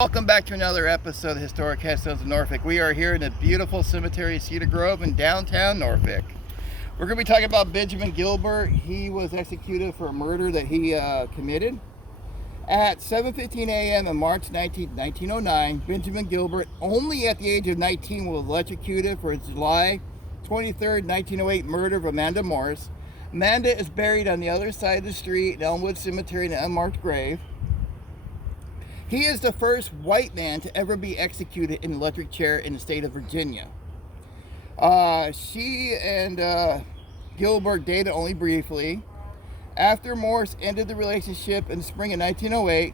Welcome back to another episode of Historic Headstones of Norfolk. We are here in the beautiful cemetery Cedar Grove in downtown Norfolk. We're going to be talking about Benjamin Gilbert. He was executed for a murder that he committed. At 7:15 a.m. on March 19, 1909, Benjamin Gilbert, only at the age of 19, was electrocuted for his July 23, 1908 murder of Amanda Morse. Amanda is buried on the other side of the street in Elmwood Cemetery in an unmarked grave. He is the first white man to ever be executed in an electric chair in the state of Virginia. She and Gilbert dated only briefly. After Morse ended the relationship in the spring of 1908,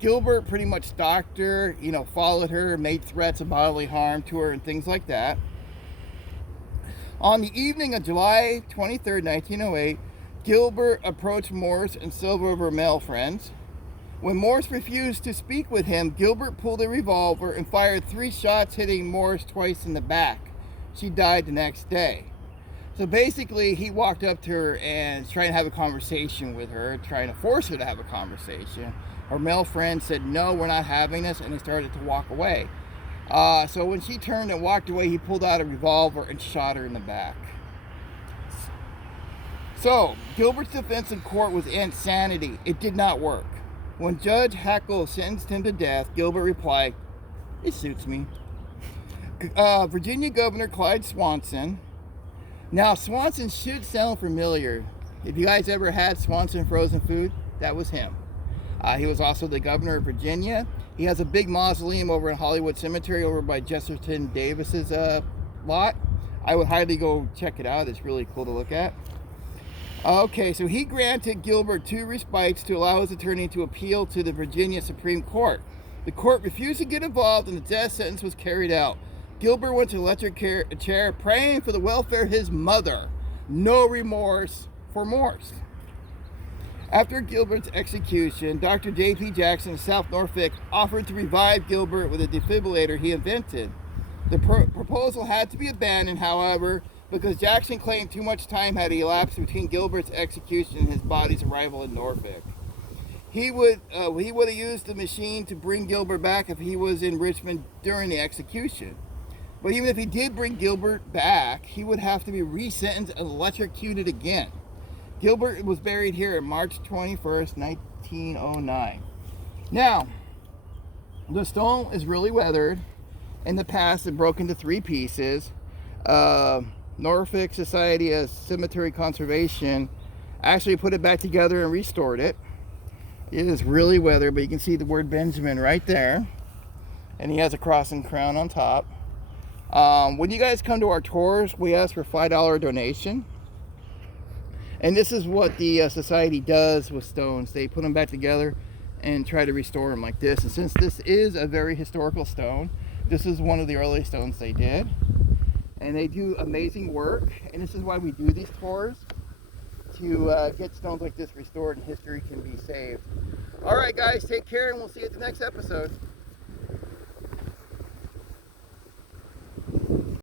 Gilbert pretty much stalked her, followed her, made threats of bodily harm to her and things like that. On the evening of July 23, 1908, Gilbert approached Morse and several of her male friends. When Morse refused to speak with him, Gilbert pulled a revolver and fired 3 shots, hitting Morse twice in the back. She died the next day. So basically, he walked up to her and was trying to have a conversation with her, trying to force her to have a conversation. Her male friend said, "No, we're not having this," and they started to walk away. So when she turned and walked away, he pulled out a revolver and shot her in the back. So Gilbert's defense in court was insanity. It did not work. When Judge Hackle sentenced him to death, Gilbert replied, "It suits me." Virginia Governor Clyde Swanson. Now, Swanson should sound familiar. If you guys ever had Swanson frozen food, that was him. He was also the governor of Virginia. He has a big mausoleum over in Hollywood Cemetery over by Jefferson Davis's lot. I would highly go check it out. It's really cool to look at. Okay, so he granted Gilbert 2 respites to allow his attorney to appeal to the Virginia Supreme Court. The court refused to get involved and the death sentence was carried out. Gilbert went to the electric chair praying for the welfare of his mother. No remorse for Morse. After Gilbert's execution, Dr. J.P. Jackson of South Norfolk offered to revive Gilbert with a defibrillator he invented. The proposal had to be abandoned, however, because Jackson claimed too much time had elapsed between Gilbert's execution and his body's arrival in Norfolk. He would have used the machine to bring Gilbert back if he was in Richmond during the execution. But even if he did bring Gilbert back, he would have to be resentenced and electrocuted again. Gilbert was buried here on March 21st, 1909. Now, the stone is really weathered. In the past, it broke into 3 pieces. Norfolk Society of Cemetery Conservation actually put it back together and restored it. It is really weathered, but you can see the word Benjamin right there. And he has a cross and crown on top. When you guys come to our tours, we ask for a $5 donation. And this is what the society does with stones. They put them back together and try to restore them like this. And since this is a very historical stone, this is one of the early stones they did. And they do amazing work. And this is why we do these tours, to get stones like this restored and history can be saved. All right, guys, take care, and we'll see you at the next episode.